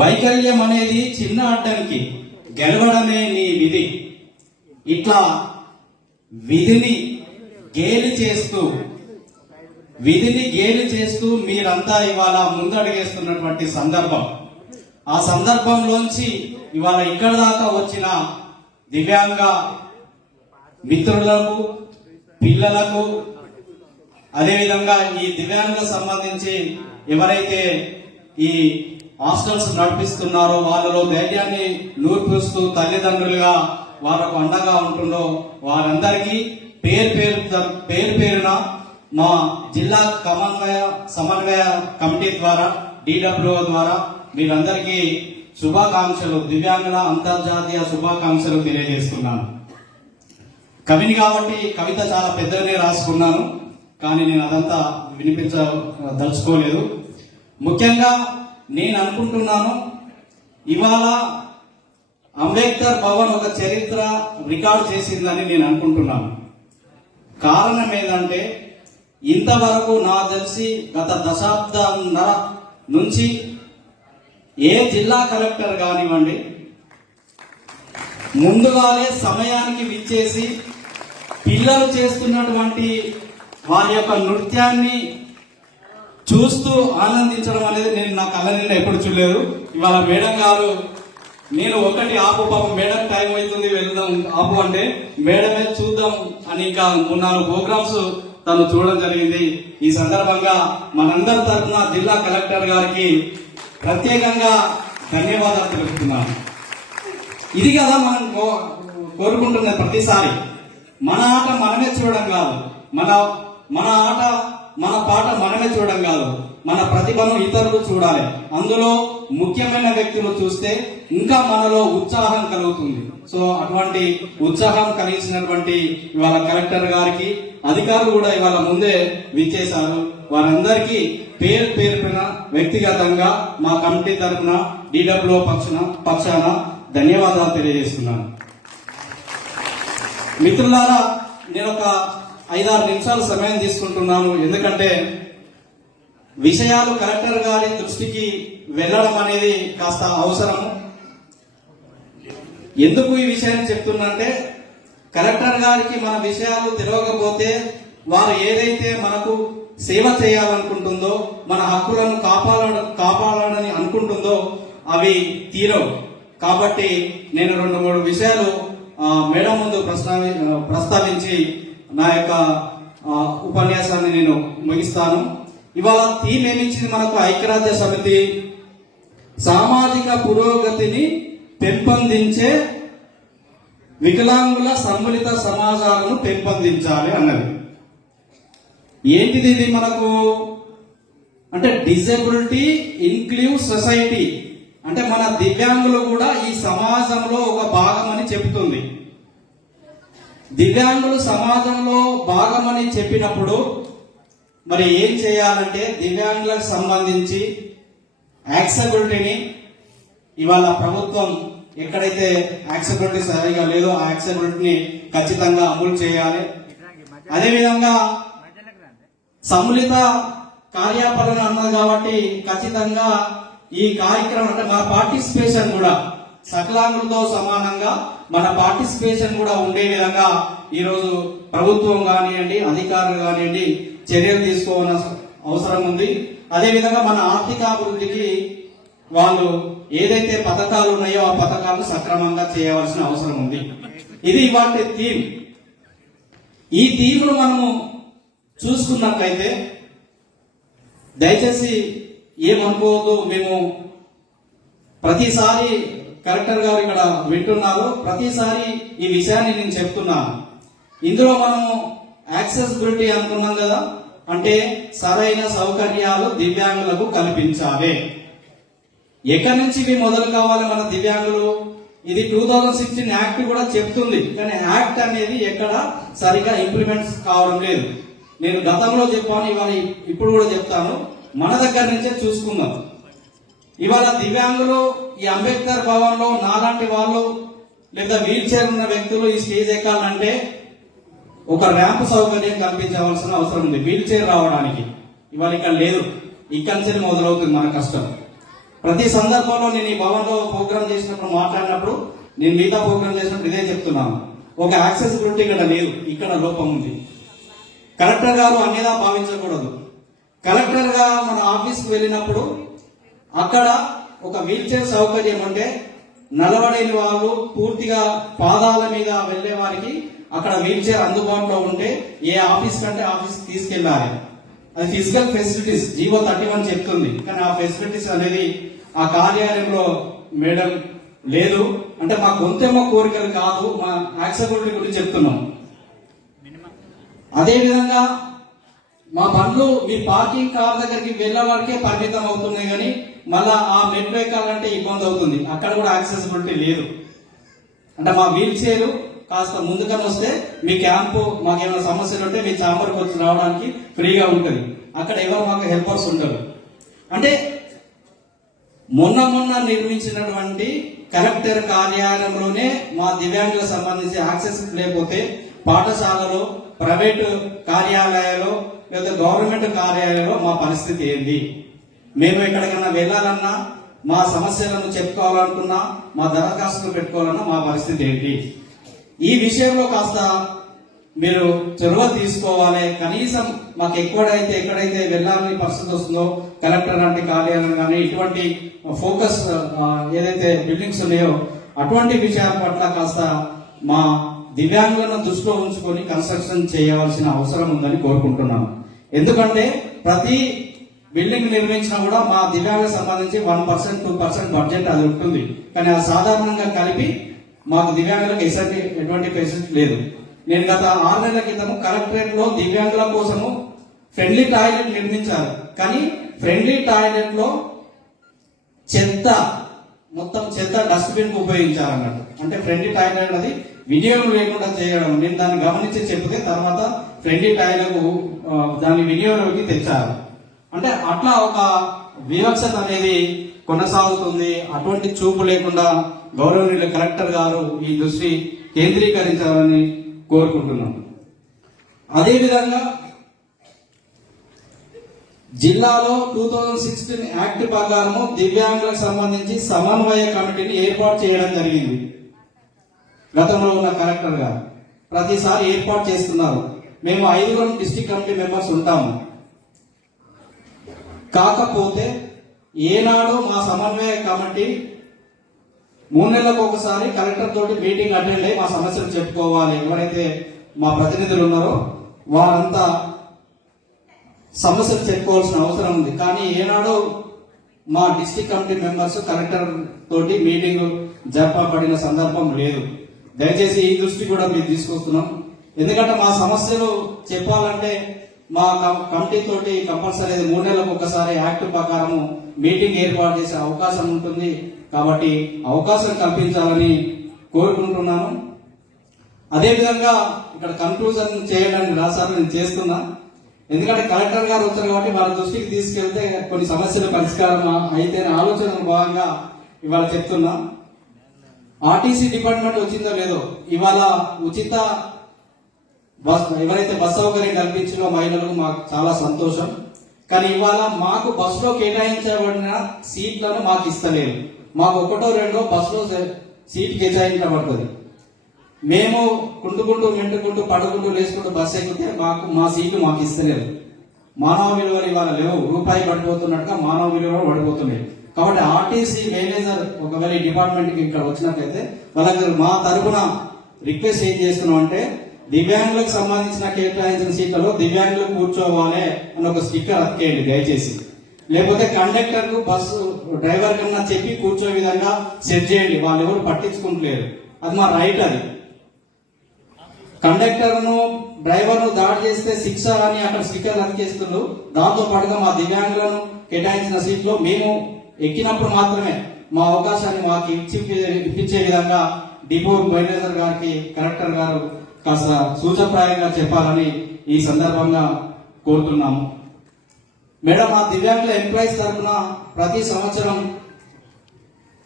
వైకల్యం అనేది చిన్న అడ్డంకి, గెలవడమే నీ విధి. ఇట్లా విధిని గేలి చేస్తూ మీరంతా ఇవాళ ముందడుగేస్తున్నటువంటి సందర్భం. ఆ సందర్భంలోంచి ఇవాళ ఇక్కడ దాకా వచ్చిన దివ్యాంగ మిత్రులకు, పిల్లలకు, అదేవిధంగా ఈ దివ్యాంగులకు సంబంధించి ఎవరైతే ఈ హాస్టల్స్ నడిపిస్తున్నారో వాళ్ళలో ధైర్యాన్ని నూర్పిస్తూ తల్లిదండ్రులుగా వాళ్ళకు అండగా ఉంటుందో వారందరికీ పేరున మా జిల్లా సమన్వయ కమిటీ ద్వారా DWO ద్వారా మీరందరికీ శుభాకాంక్షలు, దివ్యాంగుల అంతర్జాతీయ శుభాకాంక్షలు తెలియజేస్తున్నాను. కవిని కాబట్టి కవిత చాలా పెద్దగానే రాసుకున్నాను, కానీ నేను అదంతా వినిపించదలుచుకోలేదు. ముఖ్యంగా నేను అనుకుంటున్నాను, ఇవాళ అంబేద్కర్ భవన్ ఒక చరిత్ర రికార్డు చేసిందని నేను అనుకుంటున్నాను. కారణం ఏంటంటే ఇంతవరకు నాకు తెలిసి గత దశాబ్దంన్నర నుంచి ఏ జిల్లా కలెక్టర్ కానివ్వండి ముందుగానే సమయానికి విచ్చేసి పిల్లలు చేస్తున్నటువంటి వారి యొక్క నృత్యాన్ని చూస్తూ ఆనందించడం అనేది నేను నా కళ్ళ నిండా ఎప్పుడు చూడలేదు. ఇవాళ మేడం గారు నేను ఒకటి ఆపు, పాపం మేడం టైం అవుతుంది వెళ్దాం ఆపు అంటే మేడమే చూద్దాం అని ఇంకా 3-4 ప్రోగ్రామ్స్ తను చూడడం జరిగింది. ఈ సందర్భంగా మనందరి తరఫున జిల్లా కలెక్టర్ గారికి ప్రత్యేకంగా ధన్యవాదాలు తెలుపుతున్నాను. ఇది కదా మనం కోరుకుంటున్నది ప్రతిసారి. మన ఆట మనమే చూడడం కాదు, మన ఆట మన పాట మనమే చూడడం కాదు, మన ప్రతిభను ఇతరులు చూడాలి. అందులో ముఖ్యమైన వ్యక్తులు చూస్తే ఇంకా మనలో ఉత్సాహం కలుగుతుంది. సో అటువంటి ఉత్సాహం కలిగించినటువంటి ఇవాళ కలెక్టర్ గారికి, అధికారులు కూడా ఇవాళ ముందే విచ్చేశారు. వారందరికీ పేరున వ్యక్తిగతంగా మా కమిటీ తరఫున DWO పక్షాన ధన్యవాదాలు తెలియజేస్తున్నాను. మిత్రులారా, నేను ఒక 5-6 నిమిషాలు సమయం తీసుకుంటున్నాను. ఎందుకంటే విషయాలు కలెక్టర్ గారి దృష్టికి వెళ్ళడం అనేది కాస్త అవసరము. ఎందుకు ఈ విషయాన్ని చెప్తున్నంటే, కలెక్టర్ గారికి మన విషయాలు తెలియకపోతే వారు ఏదైతే మనకు సేవ చేయాలనుకుంటుందో, మన హక్కులను కాపాడాలని అనుకుంటుందో అవి తీరవు. కాబట్టి నేను 2-3 విషయాలు మేడం ముందు ప్రస్తావించి నా యొక్క ఉపన్యాసాన్ని నేను ముగిస్తాను. ఇవాళ థీమ్ ఏమిచ్చింది మనకు? ఐక్యరాజ్య సమితి సామాజిక పురోగతిని పెంపొందించే వికలాంగుల సమ్మిళిత సమాజాలను పెంపొందించాలి అన్నది. ఏంటిది ఇది మనకు అంటే? డిజబిలిటీ ఇన్క్లూజివ్ సొసైటీ అంటే మన దివ్యాంగులు కూడా ఈ సమాజంలో ఒక భాగం అని చెబుతుంది. దివ్యాంగులు సమాజంలో భాగమని చెప్పినప్పుడు మరి ఏం చేయాలంటే, దివ్యాంగులకు సంబంధించి యాక్సెసిబిలిటీని ఇవాళ ప్రభుత్వం ఎక్కడైతే యాక్సెసిబిలిటీ సరిగా లేదో ఆ యాక్సెసిబిలిటీని ఖచ్చితంగా అమలు చేయాలి. అదేవిధంగా సమ్మిళిత కార్యాచరణ అన్నది కాబట్టి ఖచ్చితంగా ఈ కార్యక్రమం అంటే మన పార్టిసిపేషన్ కూడా సకలాంగులతో సమానంగా మన పార్టిసిపేషన్ కూడా ఉండే విధంగా ఈరోజు ప్రభుత్వం కానివ్వండి, అధికారులు కానివ్వండి చర్యలు తీసుకోవాల్సిన అవసరం ఉంది. అదేవిధంగా మన ఆర్థికాభివృద్ధికి వాళ్ళు ఏదైతే పథకాలు ఉన్నాయో ఆ పథకాలను సక్రమంగా చేయవలసిన అవసరం ఉంది. ఇది వాటి థీమ్. ఈ థీమ్ను మనము చూసుకున్నట్లయితే దయచేసి ఏమనుకోవద్దు, మేము ప్రతిసారి కలెక్టర్ గారు ఇక్కడ వింటున్నారు, ప్రతిసారి ఈ విషయాన్ని నేను చెప్తున్నాను. ఇందులో మనము యాక్సెసిబిలిటీ అనుకున్నాం కదా, అంటే సరైన సౌకర్యాలు దివ్యాంగులకు కల్పించాలి. ఎక్కడి నుంచి ఇవి మొదలు కావాలి మన దివ్యాంగులు? ఇది 2016 యాక్ట్ కూడా చెప్తుంది, కానీ యాక్ట్ అనేది ఎక్కడ సరిగా ఇంప్లిమెంట్స్ కావడం లేదు. నేను గతంలో చెప్పాను, ఇవాళ ఇప్పుడు కూడా చెప్తాను, మన దగ్గర నుంచే చూసుకుందాం. ఇవాళ దివ్యాంగులు ఈ అంబేద్కర్ భవన్ లో నాలాంటి వాళ్ళు లేదా వీల్ చైర్ ఉన్న వ్యక్తులు ఈ స్టేజ్ ఎక్కాలంటే ఒక ర్యాంప్ సౌకర్యం కల్పించవలసిన అవసరం ఉంది వీల్ చైర్ రావడానికి. ఇవాళ ఇక్కడ లేదు, ఇక్కడి నుంచి మొదలవుతుంది మన కష్టం. ప్రతి సందర్భంలో నేను ఈ భవన్లో ప్రోగ్రామ్ చేసినప్పుడు మాట్లాడినప్పుడు నేను మిగతా ప్రోగ్రామ్ చేసినప్పుడు ఇదే చెప్తున్నాను. ఒక యాక్సెసిబిలిటీ ఇక్కడ లేదు, ఇక్కడ లోపం ఉంది. కలెక్టర్ గారు అన్నిదా భావించకూడదు. కలెక్టర్ గా మన ఆఫీస్కి వెళ్ళినప్పుడు అక్కడ ఒక వీల్ చైర్ సౌకర్యం ఉంటే నడవలేని వాళ్ళు పూర్తిగా పాదాల మీద వెళ్లే వారికి అక్కడ వీల్ చైర్ అందుబాటులో ఉంటే ఏ ఆఫీస్ కంటే ఆఫీస్ తీసుకెళ్లాలి. అది ఫిజికల్ ఫెసిలిటీస్ జీవో 31 చెప్తుంది. కానీ ఆ ఫెసిలిటీస్ అనేది ఆ కార్యాలయంలో మేడం లేదు. అంటే మా కొంతేమో కోరికలు కాదు, మా యాక్సెసిబిలిటీ గురించి చెప్తున్నాం. అదే విధంగా మా బండ్లు మీ పార్కింగ్ కార్ దగ్గరికి వెళ్ళే వరకే పరిమితం అవుతున్నాయి, కానీ మళ్ళా ఆ మెట్లు ఎక్కాలంటే ఇబ్బంది అవుతుంది. అక్కడ కూడా యాక్సెసిబిలిటీ లేదు. అంటే మా వీల్ చైర్ కాస్త ముందుకని వస్తే మీ క్యాంపు మాకేమైనా సమస్యలు ఉంటే మీ ఛాంబర్కి వచ్చి రావడానికి ఫ్రీగా ఉంటుంది. అక్కడ ఎవరు మాకు హెల్పర్స్ ఉండరు. అంటే మొన్న నిర్మించినటువంటి కలెక్టర్ కార్యాలయంలోనే మా దివ్యాంగులకు సంబంధించి యాక్సెస్ లేకపోతే పాఠశాలలో, ప్రైవేటు కార్యాలయాలు లేదా గవర్నమెంట్ కార్యాలయంలో మా పరిస్థితి ఏంది? మేము ఎక్కడికైనా వెళ్ళాలన్నా, మా సమస్యలను చెప్పుకోవాలనుకున్నా, మా దరఖాస్తులు పెట్టుకోవాలన్నా మా పరిస్థితి ఏంటి? ఈ విషయంలో కాస్త మీరు చొరవ తీసుకోవాలి. కనీసం మాకు ఎక్కడైతే వెళ్ళాలని పరిస్థితి వస్తుందో కలెక్టర్ లాంటి కార్యాలయం కానీ ఇటువంటి ఫోకస్ ఏదైతే బిల్డింగ్స్ ఉన్నాయో అటువంటి విషయాల పట్ల కాస్త మా దివ్యాంగులను దృష్టిలో ఉంచుకొని కన్స్ట్రక్షన్ చేయవలసిన అవసరం ఉందని కోరుకుంటున్నాను. ఎందుకంటే ప్రతి బిల్డింగ్ నిర్మించినా కూడా మా దివ్యాంగులకు సంబంధించి 1%, 2% బడ్జెట్ అది ఉంటుంది. కానీ అది సాధారణంగా కలిపి మాకు దివ్యాంగులకు ఎటువంటి ఫెసిలిటీ లేదు. నేను గత 6 నెలల క్రితం కలెక్టరేట్ లో దివ్యాంగుల కోసము ఫ్రెండ్లీ టాయిలెట్ నిర్మించారు. కానీ ఫ్రెండ్లీ టాయిలెట్ లో మొత్తం చెత్త డస్ట్బిన్ కు ఉపయోగించారన్నట్టు. అంటే ఫ్రెండ్లీ టాయిలెట్ అది వినియోగం లేకుండా చేయడం. నేను దాన్ని గమనించి చెప్తే తర్వాత ఫ్రెండ్లీ టాయిలెట్ దాని వినియోగంలోకి తెచ్చారు. అంటే అట్లా ఒక వివక్షత అనేది కొనసాగుతుంది. అటువంటి చూపు లేకుండా గౌరవనీయులు కలెక్టర్ గారు ఈ దృష్టి కేంద్రీకరించాలని కోరుకుంటున్నాం. అదేవిధంగా జిల్లాలో 2016 యాక్ట్ ప్రకారము దివ్యాంగులకు సంబంధించి సమన్వయ కమిటీని ఏర్పాటు చేయడం జరిగింది. గతంలో ఉన్న కలెక్టర్ గారు ప్రతిసారి ఏర్పాటు చేస్తున్నారు. మేము 5 డిస్ట్రిక్ట్ కమిటీ మెంబర్స్ ఉంటాము. కాకపోతే ఏనాడు మా సమన్వయ కమిటీ 3 నెలలకు ఒకసారి కలెక్టర్ తోటి మీటింగ్ అటెండ్ అయ్యి మా సమస్యలు చెప్పుకోవాలి. ఎవరైతే మా ప్రతినిధులు ఉన్నారో వారంతా సమస్యలు చెప్పుకోవాల్సిన అవసరం ఉంది. కానీ ఏనాడు మా డిస్ట్రిక్ట్ కమిటీ మెంబర్స్ కలెక్టర్ తోటి మీటింగ్ జరపబడిన సందర్భం లేదు. దయచేసి ఈ దృష్టి కూడా మీరు తీసుకొస్తున్నాం. ఎందుకంటే మా సమస్యలు చెప్పాలంటే మా కమిటీ తోటి కంపల్సరీ 3 నెలలకు ఒకసారి యాక్ట్ ప్రకారము మీటింగ్ ఏర్పాటు చేసే అవకాశం ఉంటుంది. కాబట్టి అవకాశం కల్పించాలని కోరుకుంటున్నాను. అదేవిధంగా ఇక్కడ కన్క్లూజన్ చేయడానికి రాసారు, నేను చేస్తున్నా. ఎందుకంటే కలెక్టర్ గారు వచ్చారు కాబట్టి వాళ్ళ దృష్టికి తీసుకెళ్తే కొన్ని సమస్యల పరిష్కారం అయితే ఆలోచన భాగంగా ఇవాళ చెప్తున్నా. ఆర్టీసీ డిపార్ట్మెంట్ వచ్చిందో లేదో ఇవాళ ఉచిత ఎవరైతే బస్ సౌకర్యం కల్పించినో మహిళలకు మాకు చాలా సంతోషం. కానీ ఇవాళ మాకు బస్సులో కేటాయించబడిన సీట్లను మాకు ఇస్తలేదు. మాకు 1, 2 బస్సులో సీట్ కేటాయించబడుతుంది. మేము కుంటుకుంటూ మెంటుకుంటూ పడుకుంటూ లేచుకుంటూ బస్సు ఎక్కితే మా సీట్లు మాకు ఇస్తలేదు. మానవ విలువలు ఇవాళ లేవు. రూపాయి పడిపోతున్నట్టుగా మానవ విలువలు పడిపోతున్నాయి. కాబట్టి ఆర్టీసీ మేనేజర్ ఒకవేళ ఈ డిపార్ట్మెంట్ కి ఇక్కడ వచ్చినట్లయితే వాళ్ళకి మా తరఫున రిక్వెస్ట్ ఏం చేస్తున్నాం అంటే దివ్యాంగులకు సంబంధించిన కేటాయించిన సీట్లలో దివ్యాంగులు కూర్చోవాలి అని ఒక స్టిక్కర్ అతికేయండి దయచేసి. లేకపోతే కండక్టర్ కు బస్సు డ్రైవర్ కన్నా చెప్పి కూర్చోే విధంగా సెట్ చేయండి. వాళ్ళు ఎవరు పట్టించుకుంటలేరు. అది మా రైట్. అది కండక్టర్ ను డ్రైవర్ ను దాడి చేస్తే శిక్ష అని అక్కడ స్టిక్కర్లు అతికేస్తున్నారు. దాంతో పాటుగా మా దివ్యాంగులను కేటాయించిన సీట్లో మేము ఎక్కినప్పుడు మాత్రమే మా అవకాశాన్ని మాకు ఇప్పించే విధంగా డిపో మేనేజర్ గారికి కలెక్టర్ గారు కాస్త సూచప్రాయంగా చెప్పాలని ఈ సందర్భంగా కోరుతున్నాము. మేడం, మా దివ్యాంగుల ఎంప్లాయీస్ తరఫున ప్రతి సంవత్సరం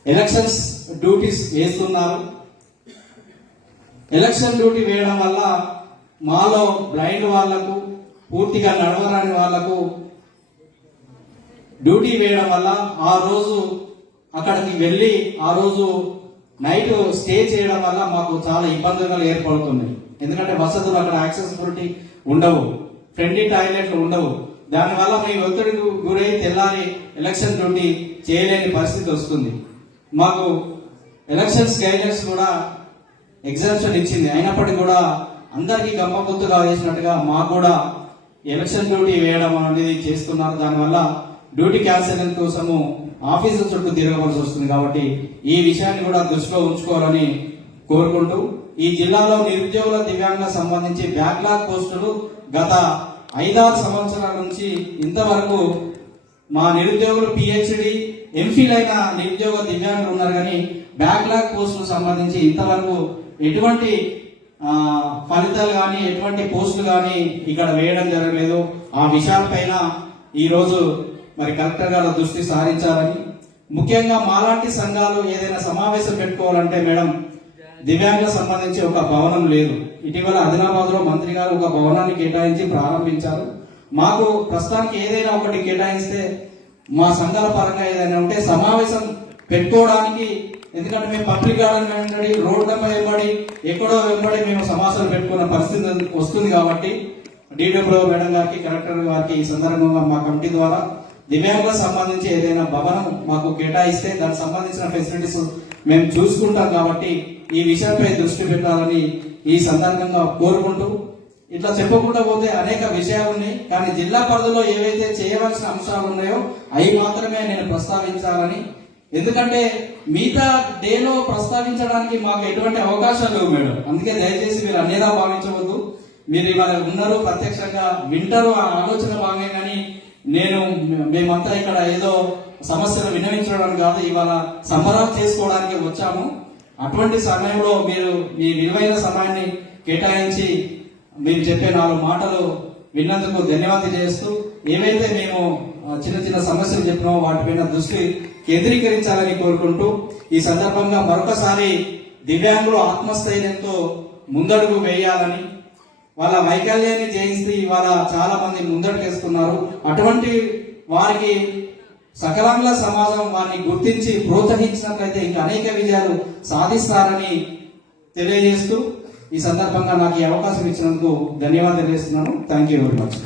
ఎలక్షన్స్ డ్యూటీస్ వేస్తున్నారు. ఎలక్షన్ డ్యూటీ వేయడం వల్ల మాలో బ్లైండ్ వాళ్లకు, పూర్తిగా నడవరాని వాళ్లకు డ్యూటీ వేయడం వల్ల ఆ రోజు అక్కడికి వెళ్ళి ఆ రోజు నైట్ స్టే చేయడం వల్ల మాకు చాలా ఇబ్బందులు ఏర్పడుతున్నాయి. ఎందుకంటే వసతులు అక్కడ యాక్సెసిబిలిటీ ఉండవు, ఫ్రెండ్లీ టాయిలెట్లు ఉండవు. దానివల్ల మేము ఒత్తిడికి గురై తెల్లారి ఎలక్షన్ డ్యూటీ చేయలేని పరిస్థితి వస్తుంది. మాకు ఎలక్షన్స్ గైడెన్స్ కూడా ఎగ్జామ్షన్ ఇచ్చింది, అయినప్పటికీ కూడా అందరికీ గమ్మగుత్తుగా వేసినట్టుగా మాకు కూడా ఎలక్షన్ డ్యూటీ వేయడం అనేది చేస్తున్నారు. దానివల్ల డ్యూటీ క్యాన్సిల్ కోసము ఆఫీసుల చుట్టూ తిరగవలసి వస్తుంది. కాబట్టి ఈ విషయాన్ని కూడా దృష్టిలో ఉంచుకోవాలని కోరుకుంటూ, ఈ జిల్లాలో నిరుద్యోగుల దివ్యాంగులకు సంబంధించి బ్యాక్లాగ్ పోస్టులు గత 5-6 సంవత్సరాల నుంచి ఇంతవరకు మా నిరుద్యోగులు పిహెచ్డి ఎంఫిల్ అయిన నిరుద్యోగ దివ్యాంగులు ఉన్నారు, కానీ బ్యాక్లాగ్ పోస్టులకు సంబంధించి ఇంతవరకు ఎటువంటి ఫలితాలు కానీ ఎటువంటి పోస్టులు కానీ ఇక్కడ వేయడం జరగలేదు. ఆ విషయాలపైన ఈరోజు మరి కలెక్టర్ గారు దృష్టి సారించాలని, ముఖ్యంగా మాలాంటి సంఘాలు ఏదైనా సమావేశం పెట్టుకోవాలంటే మేడం దివ్యాంగులకు సంబంధించి ఒక భవనం లేదు. ఇటీవల ఆదిలాబాద్ లో మంత్రి గారు ఒక భవనాన్ని కేటాయించి ప్రారంభించారు. మాకు ప్రస్తుతానికి ఏదైనా ఒకటి కేటాయిస్తే మా సంఘాల పరంగా ఏదైనా ఉంటే సమావేశం పెట్టుకోవడానికి, ఎందుకంటే మేము పబ్లిక్ గార్డెన్ వెంబడి రోడ్ల వెంబడి ఎక్కడో వెంబడి మేము సమావేశాలు పెట్టుకున్న పరిస్థితి వస్తుంది. కాబట్టి డిడబ్ల్యూ మేడం గారికి కలెక్టర్ గారికి ఈ సందర్భంగా మా కమిటీ ద్వారా దివ్యాంగులకు సంబంధించి ఏదైనా భవనం మాకు కేటాయిస్తే దానికి సంబంధించిన ఫెసిలిటీస్ మేము చూసుకుంటాం. కాబట్టి ఈ విషయంపై దృష్టి పెట్టాలని ఈ సందర్భంగా కోరుకుంటూ, ఇట్లా చెప్పకుండా పోతే అనేక విషయాలు ఉన్నాయి, కానీ జిల్లా పరిధిలో ఏవైతే చేయవలసిన అంశాలు ఉన్నాయో అవి మాత్రమే నేను ప్రస్తావించాలని. ఎందుకంటే మిగతా డేలో ప్రస్తావించడానికి మాకు ఎటువంటి అవకాశాలు లేవు మేడం. అందుకే దయచేసి మీరు అన్నేదా భావించవద్దు. మీరు ఇవాళ ఉన్నారు, ప్రత్యక్షంగా వింటారు, ఆ ఆలోచన భాగమే. కానీ మేమంతా ఇక్కడ ఏదో సమస్యలు విన్నవించడం కాదు, ఇవాళ సంబరాలు చేసుకోవడానికి వచ్చాము. అటువంటి సమయంలో మీరు మీ విలువైన సమయాన్ని కేటాయించి మీరు చెప్పే 4 మాటలు విన్నందుకు ధన్యవాదాలు చేస్తూ, ఏవైతే మేము చిన్న చిన్న సమస్యలు చెప్పినామో వాటిపైన దృష్టి కేంద్రీకరించాలని కోరుకుంటూ, ఈ సందర్భంగా మరొకసారి దివ్యాంగులు ఆత్మస్థైర్యంతో ముందడుగు వేయాలని, వాళ్ళ వైకల్యాన్ని జయిస్తే ఇవాళ చాలా మంది ముందడుగేస్తున్నారు. అటువంటి వారికి సకలాంగ సమాజం వారిని గుర్తించి ప్రోత్సహించినట్లయితే ఇంకా అనేక విజయాలు సాధిస్తారని తెలియజేస్తూ, ఈ సందర్భంగా నాకు ఈ అవకాశం ఇచ్చినందుకు ధన్యవాదాలు తెలియజేస్తున్నాను. Thank you very much.